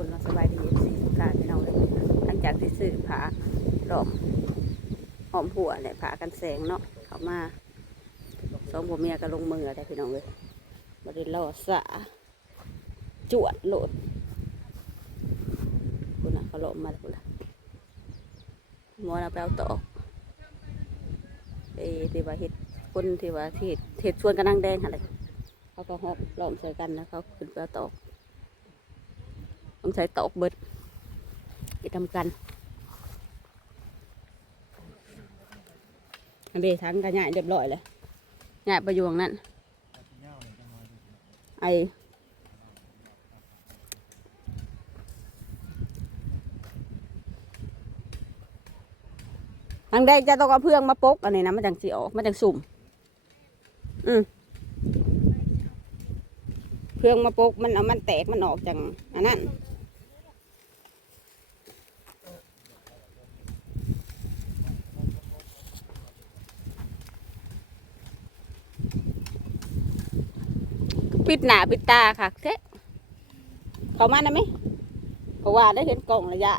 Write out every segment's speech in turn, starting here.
คนเราสบายดีสี่ทุกการพี่น้องเลยหลังจากที่ซื้อผาดอกหอมหัวเนี่ยผากันแสงเนาะเขามาสองผัวเมียก็ลงมือได้พี่น้องเลยบริล่อสะจวดโหลดคุณน่ะเขาหลอมมาแล้วคุณล่ะมอเราไปเอาตอกเอที่ว่าเห็ดคนที่ว่าที่เห็ดชวนกันนั่งแดงอะไรเขาก็หอบล้อมใส่กันแล้วเขาขึ้นไปเอาตอก ต้องใช้ตอกเบิดไปทำกันอันนี้ทั้งกันใหญ่เรียบร้อยเลยใหญ่ประยวงนั่นไอทางแดงจะต้องเอาเพื่องมาปกอันนี้นะมันจังสีออกมันจังสุ่ม อืมเพื่องมาปกมันเอามันแตกมันออกจังอันนั้น ปิดหน้าปิดตาค่ะเทะเขามาได้ไหมเพราะว่าได้เห็นกล่องระยะ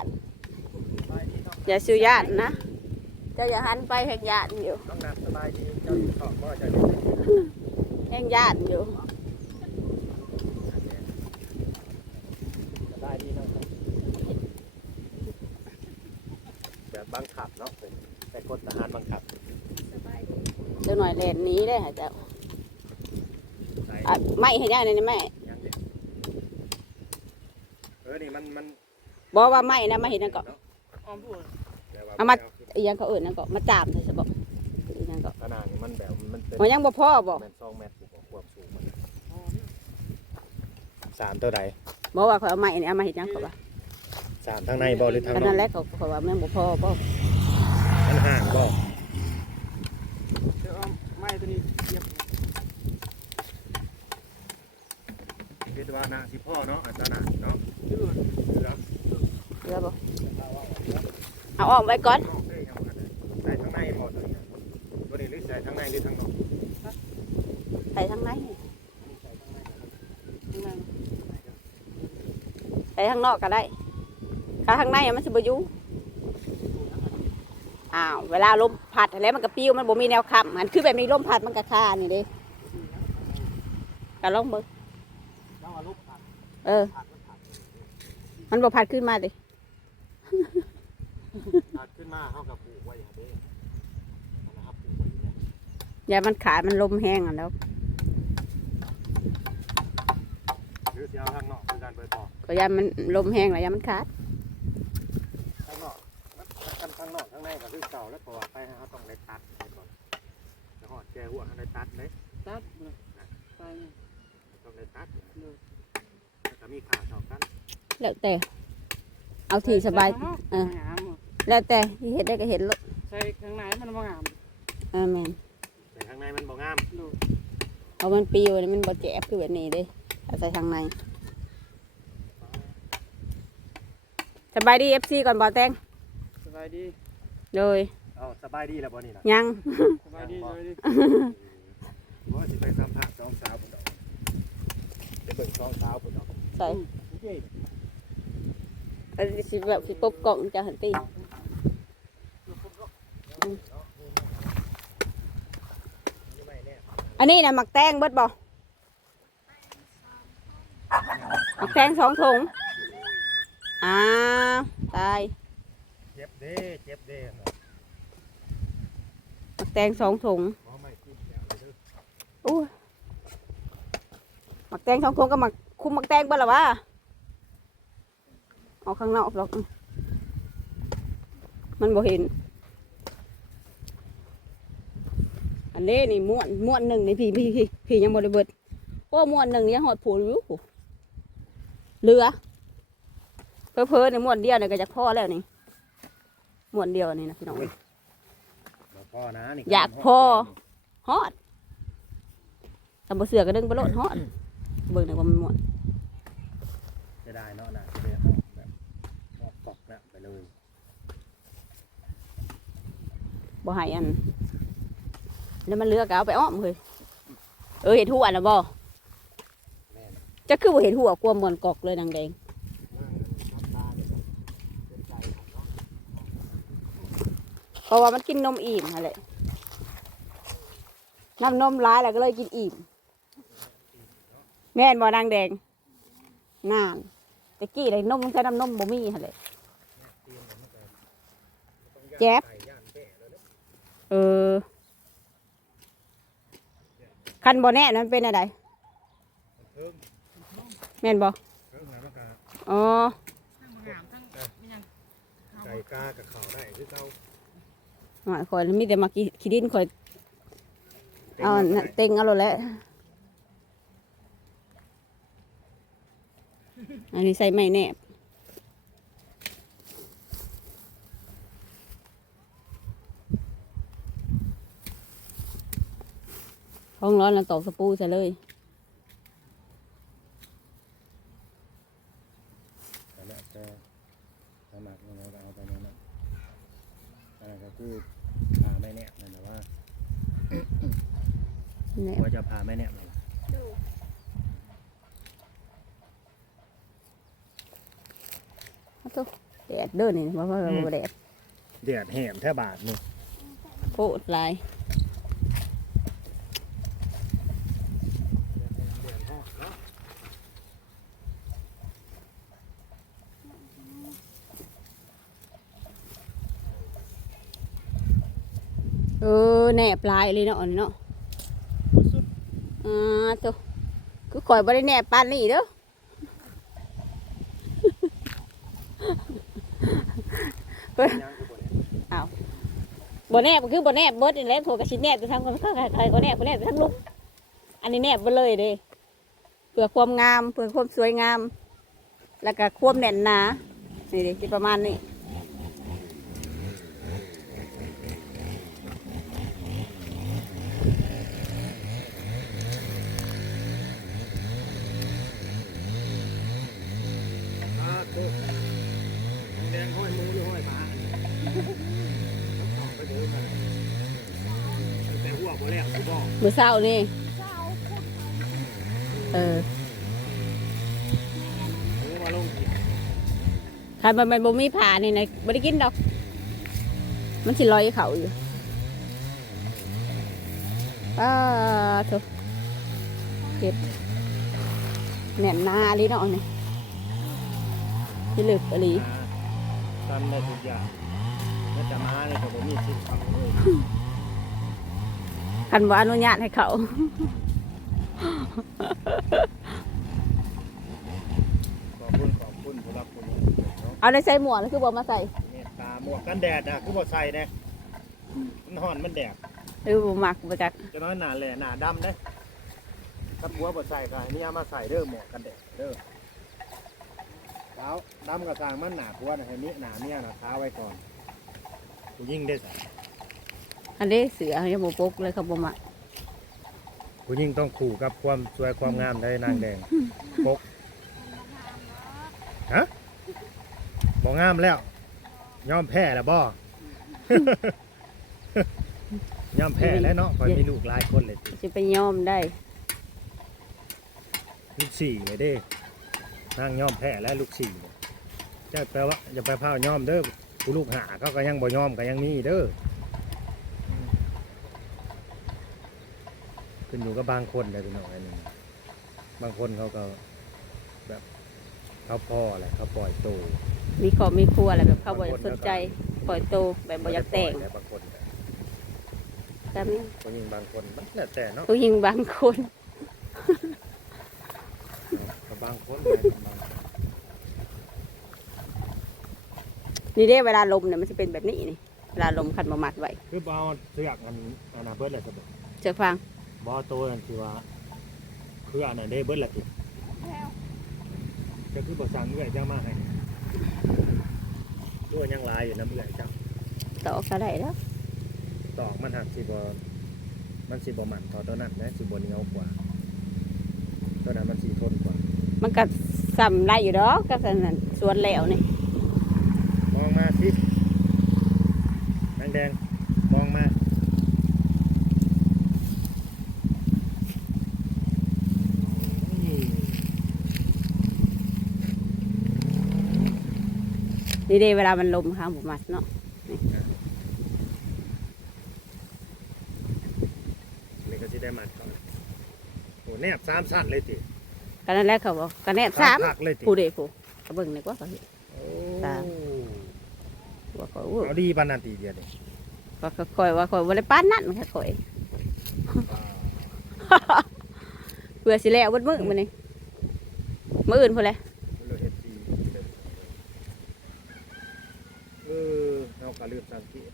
อย่าซื้อยานนะเจะอย่าหันไปแหกยานอยู่น้องนัดสบายดีเจ้าอยู่ขอบบ่จะแหกยานอยู่สบายดีน้องแบบบังคับเนาะเป็นแต่กฎทหารบังคับเดี๋ยวหน่อยแลนหนี้ได้ค่ะเจ้าใส่ อะไม่เห็นยังนี่แม่ยังเด็กเออนี่มันมันบอกว่าไม่นะมาเห็นนั่นก็อ้อมพูดแต่ว่เอามา อีหยังก็เอื่นนั่นก็มาจามใช่สบอกอีหยังก็ขนาดนี้มันแบบมันเป็นมันยังบ่พ่อบอกแมนซองแมนถูกความสูงมันสามตัวใดบอกว่าเขาเอาไม่นี่เอามาเห็นยังก็ว่าสามทางในบ่หรือทางอันนอนั้นกแหละเขาเขาว่าแม่งบ่พ่อบ่มันห่างบ่เดี๋ยวเอาไม้ตัวนี้เสียบคิดว่าน่าสิพ่อเนาะอาจารย์น่ะเนาะดื้อเหลือเรือบ่เอาออกไว้ก่อนนอกเอ้ยเอาอันนั้นใส่ทางในบ่ตัวนี้ตัวนี้หรือใส่ทางในหรือทางนอกใส่ทางในข้างในใส่ทางนอกก็ได้ถ้าทางในอะมันสิบ่อยู่อ้าวเวลาลมพัดแล้วมันก็ปิ้วมันบ่มีแนวค้ำมันคือแบบนี้ลมพัดมันก็คานี่เด้ก็ลองเบิ่งต้องเอาลูกผัด เออ มันบ่พัดขึ้นมาดิถัดขึ้นมาเท่ากับปลูกไว้อย่างนี้นะครับปลูกไว้อย่างนี้อย่ามันขาดมันลมแห้งอะแล้วหรือสิเอาทางนอกคือการเปิดต่อก็อย่ามันลมแห้งแล้วอย่ามันขาดทางนอกมันกันทางนอกทางในก็คือเก่าแล้วเพราะว่าไปเขาต้องได้ตัดเห็นบ่จะหอดแจหัวเขาได้ตัดเลยตัดเลยไปนี่ต้องได้ตัดเลยแล้วก็ มีขาสองกันแล้วแต่ เอาที่สบายเอองามอะแล้วแต่ที่เห็ดได้ก็เห็ดโลดใส่ข้างในมันบ่งามเออแม่นแต่ข้างในมันบ่งามดูเอามันปิวนี่มันบ่แจ็บคือแบบนี้เด้เอาใส่ทางในสบายดี FC ก่อนบ่แตงสบายดีเลยเอาสบายดีแล้วบ่นี่นะยังสบายดีสบายดีว่าสิไปสัมภาษณ์สองสาวพุ่นดอกไปเบิ่งสองสาวพุ่นดอก ใส่เฮ้ยอันนี้สิแบบสิปบกล่องจะหันตีอันนี้นะหมักแตงเบิดบ่หมักแตงสองถุงอ้าวตายเจ็บเด้เจ็บเด้หมักแตงสองถุงหมอไม่กินแล้วเลยเด้ออู้หมักแตงสองถุงก็หมัก คุมหมักแตงเบิดหรอวะออกข้างนอกหรอก มันบ่เห็น อันนี้นี่ม้วนม้วนหนึ่งนี่พี่พี่พี่พี่ยังบ่ได้เบิดโอ้ม้วนหนึ่งนี่ยังหอดผูอยู่ผูเหลือ เพอเพอๆในม้วนเดียวเนี่ยก็จะพ่อแล้วนี่ม้วนเดียวนี่นะพี่น้องบ่พอนะนี่อยากพอฮอดทำบ่เสือก็ดึงไปโลดฮอด เบิ่งหนยว่ามันม่วนจะได้เนาะนะแบบออกกอกนะไปเลยบ่ให้อัน แล้วมันเลือกเอาไปอ้อมเลยเออเห็ดหัวนะบ่แจะคือบ่เห็ดหัวกลัวมวนกอกเลยนางแดงเพราะว่ามันกินนมอิ่มนั่นแหละน้ำนมร้ายแล้วก็เลยกินอิ่ม แม่นบ่นางแดงนานตะกี้เลยนมต้องใช้น้ำนมบ่มีอะไรแจ๊บเออคันบ่แน่นั้นเป็นอะไรเพิ่มแม่นบ่เพิ่มแล้วมันก็อ๋อทั้งบางงามทั้งไม่ยังเขาไก่กากับเขาได้คือเขาหอยคอยมีแต่มากิขี้ดินคอยต็มเอาแล้วน่ะเต็งเอาโลดแล้ว อันนี้ใส่ไม้แนบห้องร้อนแล้วตอกสปูใส่เลยแต่ละแต่สมัครยังไงก็เอาไปนั่นน่ะอันนั้นก็คือพาไม่แนบนั่นแต่ว่าแนบ ว่าจะพาไม่แนบนั่นล่ะ เอาตุ๊แดดเด้อนี่บ่ว่าบ่แดดเดือดแหมแท่บาทนี่โคตรลายเออแนบลายเลยเนาะอันนี้เนาะอ่าตัวคือข่อยบ่ได้แนบปานนี้เด้อ ยังคื อ้าวบ่แนบก็คือบ่แนบเบิดนี่แหละโทรกับชิ้นแนบจะทำกันก็ใครก็แนบบ่แนบทั้งลุกอันนี้แนบไปเลยเด้เพื่อความงามเพื่อความสวยงาม แล้วก็ความแน่นหนานี่ดิสิประมาณนี้ มาโคแดงห้อยหมูหรือห้อยหมาออกไปเดี๋ยวกันแต่หัวบ่แล้วกูบอก มือเช้านี่เออหมูมานมันมันบ่มีผ่านี่นะบ่ได้กินดอก มันสิลอยเขาอยู่อ้าโถเก็บแน่นหนาลีเนาะนี่สิลึกอะลีทำได้ทุกอย่างแล้วจะมาเนี่ยก็บ่มีสิทธิ์ทำเลย คันว่าอนุญาตให้เขาขอบคุณขอบคุณผู้รับผู้นี้เนาะเอาได้ใส่หมวกแล้วคือบ่มาใส่เมตตาหมวกกันแดดนะคือบ่ใส่นะมันห่อนมันแดดหรือบ่มักบ่จักจะน้อยหนาแหล่หนาดำเด้ถ้าผัวบ่ใส่ก็ให้นี่เอามาใส่เด้อหมวกกันแดดเด้อเท้าดำกับสร้างมันหนาผัวนะให้นี้หนาเมียนะเท้าไว้ก่อนผู้ยิ่งได้ใส่ อันนี้เสือยังบ่ปกเลยเขาบ่มักผู้ยิ่งต้องขู่กับความสวยความงามได้นางแดงปกฮะบ่งามแล้ว ยอมแพ้แล้วบ่ ยอมแพ้แล้วเนาะคอยมีลูกหลายคนเลยติสิไปยอมได้ลูกสี่เลยเด้นางยอมแพ้และลูกสี่เนี่ยจะแปลว่าอย่าไปพาวยอมเด้อผู้ลูกหาเขาก็ยังบ่ยอมก็ยังมีเด้ออืมขึ้น อยู่กับบางคนเลยพี่น้องอันนี้บางคนเขาก็แบบเขาพ่ออะไรเขาปล่อยโตมีครอบมีครัวอะไรแบบเขาบ่อยากสนใจปล่อยโตแบบบ่อยากแต่งแต่บางคนก็ก็มีผู้หญิงบางคนมันแล้วแต่เนาะผู้หญิงบางคน กับบางคนนะบางคนนี่เด้เวลาลมเนี่ยมันจะเป็นแบบนี้นี่เวลาลมคันบ่มัดไว้คือเอาเสือกอันอันน่ะเบิดเลยสบเชือกฟาง บอโตนั่นคือว่า คืออันนั้นได้เบิดละติจะคือบอสั่งเอื่อยเจ้ามาให้ด้วยยังหลายอยู่น้ำเอื่อยเจ้าตอกก็ได้แล้วตอกมันหักสิบมันสิบหมันต่อตัวนั้นนะสิบเหนียวกว่าตัวนั้นมันสีทนกว่า มันก็ซ้ำได้อยู่ดอกก็สนั่นสวนแล้วนี่มองมาสินางแดงมอง นี่เด้เวลามันลมค่ะหมูมัดเนาะนี่ก็จะได้มัดก่อนโอ้แนบสามสั้นเลยติกันนั่นแหละเขาบอกกันแนบสามผู้เด็กผู้เบิ่งในกว่าเขาเห็นสาว่าเขาเอาดีปานนานตีเดียวเลยว่าเขาคอยว่าคอยวันได้ปานนั่นค่ะคอยเพื่อสิแล้ววัดมือมันนี่มืออื่นพอแล้ว เออเราก็ลืมสังเกต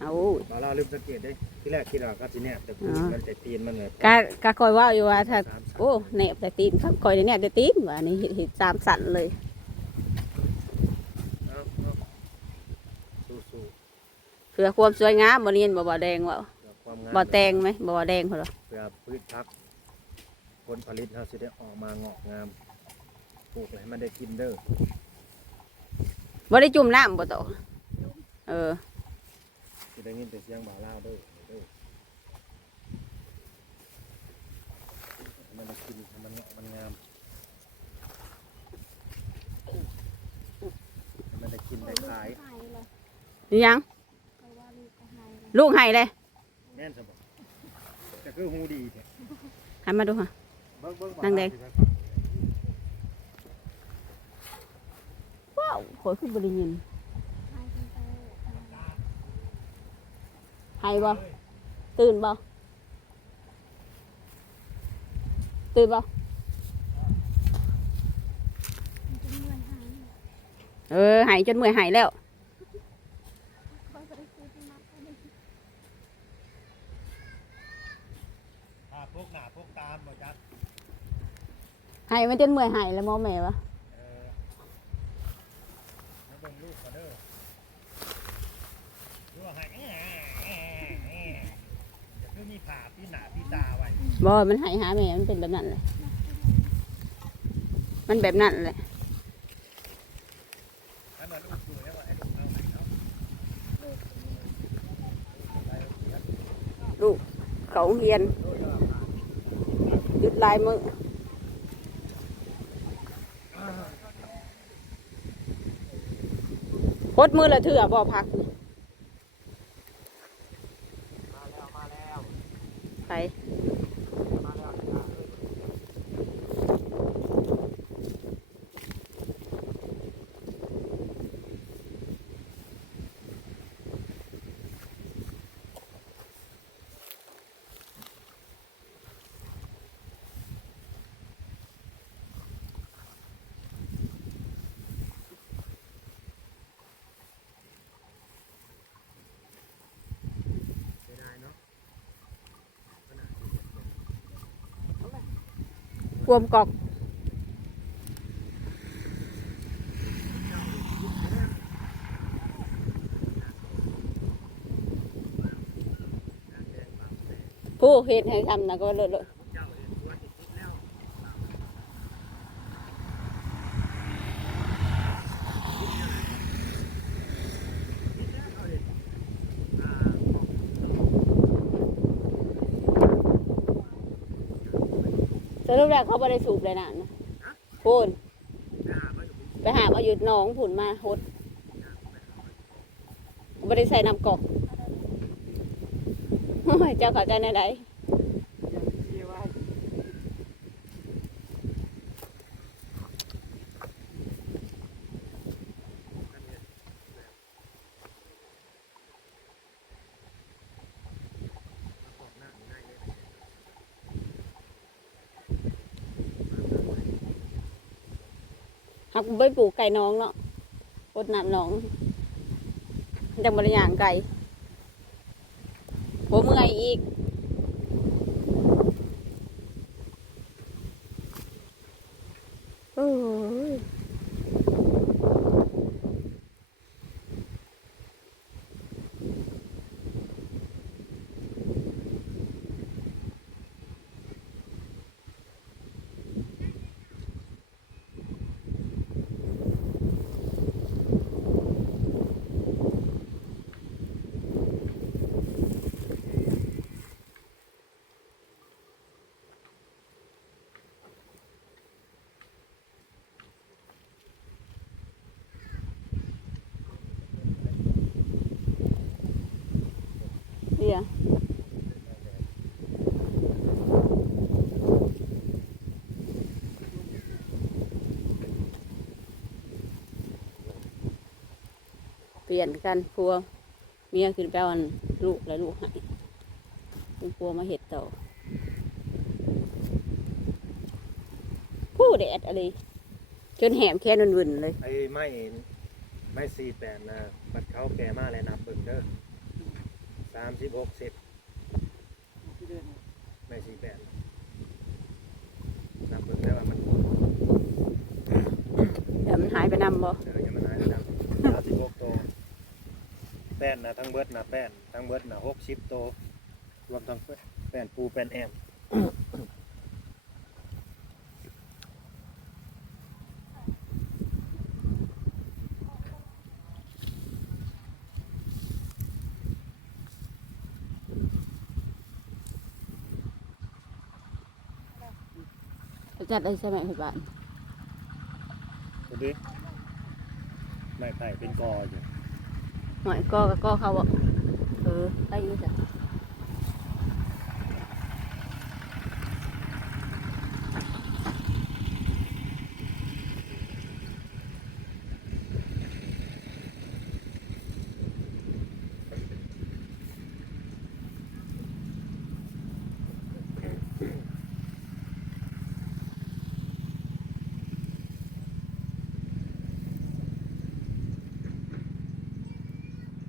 เอาบาเราลืมสังเกตได้ที่แรกคิดว่าก็สิแนบแต่พูดมันแต่ตีนมันเลยกะกะคอยว่าอยู่ว่าถ้าสามสั้นโอ้แนบแต่ตีนครับคอยได้แนบแต่ตีนว่านี่เห็นเห็นสามสันเลยเอาเอาสู้เพื่อความสวยงามบริเวณบ่บ่แดงว่าๆเพื่อความงามบ่แตงไหมบ่บ่แดงพอหรอเพื่อพืชพักผลผลิตเราสิได้ออกมางอกงามปลูกให้มันได้กินเด้อบ่ได้จุ่มน้ำบ่ต่อ เออสิได้ยินแต่เสียงบ่าวลาวเด้อเด้อให้มันได้กินให้มันงอกมันงามให้มันได้กินได้ขายนี่ยัง ลูกให้เลยแม่นสมบัติแต่คือหูดีแท้หันมาดูค่ะเบิ่งเบิ่งนั่งแดงว้าวขอยขึ้นบริยิน ให้บ่ตื่นบ่ตื่นบ่เออใหายจนเมื่อยใหายแล้วพาพวกหน้าพวกตามบ่จักใหายมันจนเมื่อยใหายแล้วหมอแม่วะ เออมาเบิ่งลูกก่อนเด้อดูว่าให้แอะแอะแอะจะคือมีผ่าพี่หน้าพี่ตาไว้ บ่มันหายหาแม่มันเป็นแบบนั้นเลยมันแบบนั้นเลยลูกดูแล้วว่าเอาไหนเนาะเขาเฮียนหยุดลายมือพดมือละเถื่อบ่พักมาแล้วมาแล้วไป มาแล้วจ้าเอ้ย เสียดายเนาะ ควมกอกผู้เห็นให้ทำนะก็เลย เจ้าเห็นตัวติดติดแล้วอ่า สรุป แล้วเขาไม่ได้สูบเลยนะนะพูนไปหาอาอยู่หน้องผุนมาหดไม่ได้ใส่น้ำกอกเจ้าเข้าใจในใด เยี่ยว่า หักไปปลูกไก่น้องเนาะอดน้ำน้องจังบริยางไก่ ลี่ยนกันพัวเมียขึ้นไปเอาอันลูกแล้วลูกใหายเป็นพัวมาเห็ดต่อผู้แดดอะไรจนแหมแค่นวุ่นๆเลยไอ้ไม้ไม้สี่แปดนะบัดเขาแก่มาแล้วนับเบิ่งเด้อสามสิบหกสิบที่เดินไม้สี่แปดนับเบิ่งเด้อว่ามันเดี๋ยวมันหายไปนำบ่เดี๋ยวจะมันหายแล้วสามสิบหกโตว แป้นนะทั้งเบิดนะแป้นทั้งเบิดนะหกสิบโตวรวมทั้งแป้นปูแป้นแอมจัดได้ใช่ไหมพี่บ้านดูดิไม้ไผ่เป็นกออยู่ หน่อยก็ก็เขาบอกเออได้อยุ่จ้ะ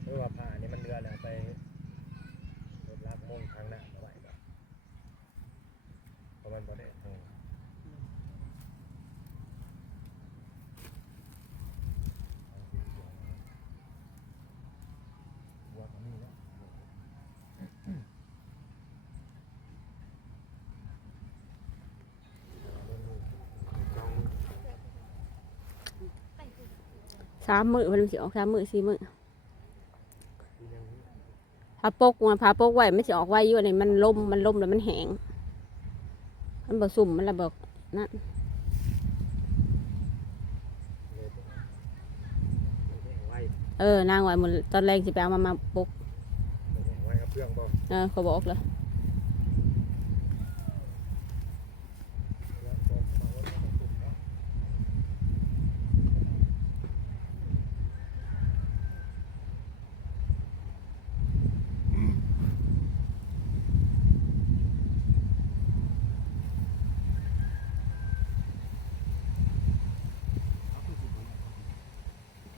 เพราะว่าผ่านี่มันเรือแล้วไปรถลากมุ่งทางหน้ามาไหวแบบเพราะมันบ่ได้ทางวัวเขามีแล้ว สามมือมันสิออกสามมือสี่มือพาปกมาพาปกไว้ไม่สิออกไว้อยู่ในมันล่มมันล่มแล้วมันแห้งมันบ่สุ่มมันระเบิดนั่นไว้เออนางไว้หมดตอนแรกสิไปเอามามาปกไว้กับเพื่อนบ่เออเขาบอกเลย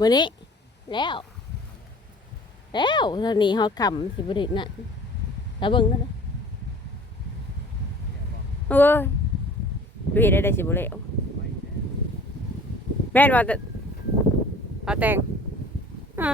วันนี้ แล้ว แล้วตอนนี้เขาขำสิบริตน่ะแล้วเบิ่งนั่นเอ้ยดูเห็นได้ได้สิบริตแม่นว่าจะเอาแต่งอ่า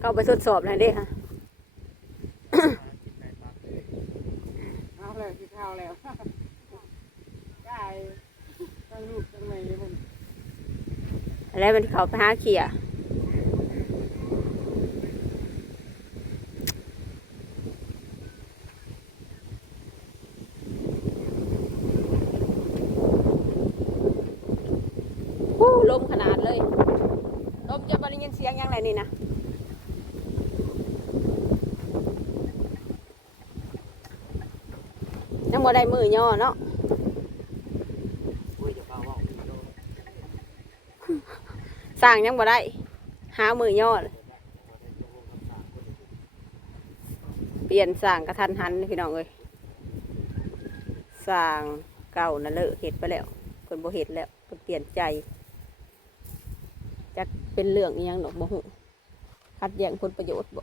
เข้า ไปทดสอบหน่อยดิค่ะเอาแล้วกินข้าวแล้วได้ตั้งลูกตั้งแม่ผมแล้วมันเขาไปหาเขียฮู้ลมขนาดเลย ลมจะบริยินเสียงยังไงนี่นะ ยังบ่ ได้มือย่อเนาะอุ้ยจะพาว่าสางยังบ่ได้หามือย่อเลยเปลี่ยนสร้างกระทันหันพี่น้องเอ้ยสร้างเก่านั่นเลอะเห็ดไปแล้วคนบ่เห็ดแล้วคนเปลี่ยนใจจะเป็นเรื่องอิหยังดอกบ่ฮู้ขัดแย้งผลประโยชน์บ่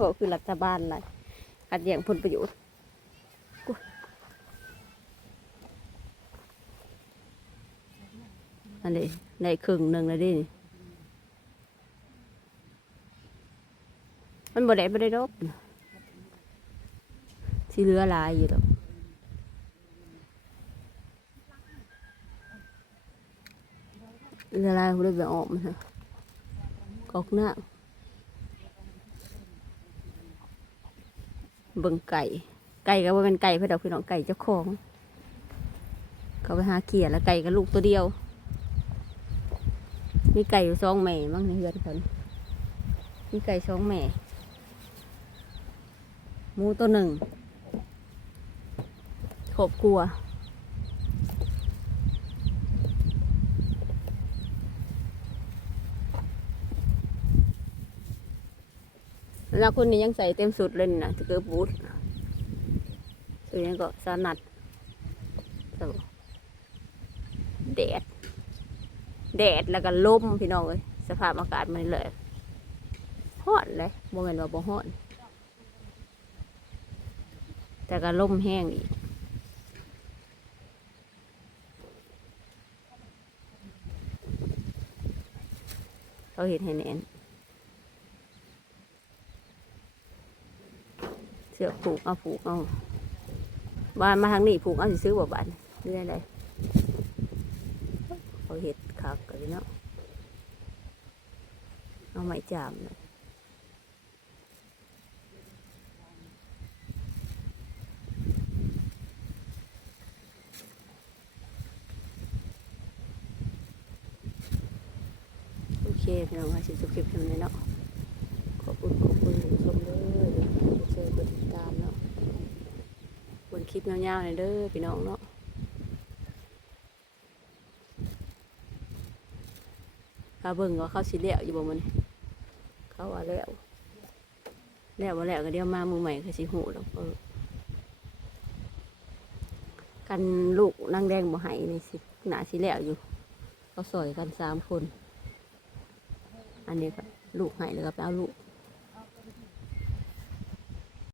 บ่คือรัฐบาลอะไรขัดแย้งผลประโยชน์ อันนี้ในครึ่งหนึ่งเลยดิมันบ่ได้บ่ได้ดอกที่เหลือหลายอยู่ดอกเหลือหลายบ่ได้ไปออกมันะก็อกหน้าเบิ่งไก่ ไก่ก็ว่าเป็นไก่เพื่อดอกพี่น้องไก่เจ้าของ เขาไปหาเขียแล้วไก่กับลูกตัวเดียว มีไก่อยู่สองแม่มั้งในเฮือนเขานี่มีไก่สองแม่หมูตัวหนึ่งครอบครัวแล้วคนนี้ยังใส่เต็มสุดเลยนะจะเกิดบูทสุดนี้ก็สนัดแดด แดดแล้วก็ลมพี่น้องเลยสภาพอากาศมันเลยฮ้อนเลยบ่แม่นว่าบ่ฮ้อนแต่ก็ลมแห้งอีกเขาเห็นให้แน่นเสือผูกเอาผูกเอาบ้านมาทางนี้ผูกเอาสิซื้อบ่บ้านเรื่อยเลยเขาเห็ดคัก กันเนาะเอาไม้จามเลยโอเคพี่น้องค่ะสิสุคลิปทำเลยเนาะขอบคุณขอบคุณผู้ชมเด้อเจอติดตามเนาะบนคลิปยาวๆหน่อยเด้อพี่น้องเนาะ ข้าเบิ่งว่าเขาสิแล้วอยู่บ่มันเขาว่าแล้วแล้วว่าแล้วก็เดี๋ยวมามือใหม่เขาสิหูแล้วกันลูกนั่งแดงบ่หายนี่สิหนาสิแล้วอยู่เขาสอยกันสามคน อันนี้ก็ลูกหายแล้วก็ไปเอาลูก